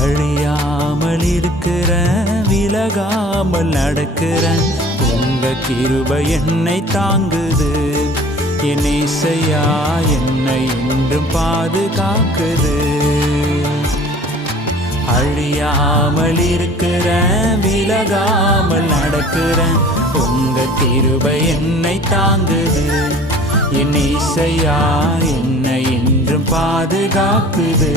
அழியாமல் இருக்கிற விலகாமல் நடக்கிற உங்க கிருப என்னை தாங்குது. என் இசையா என்னை இன்றும் பாதுகாக்குது. அழியாமல் இருக்கிற விலகாமல் நடக்கிற உங்க கிருப என்னை தாங்குது. என் இசையா என்னை இன்றும் பாதுகாக்குது.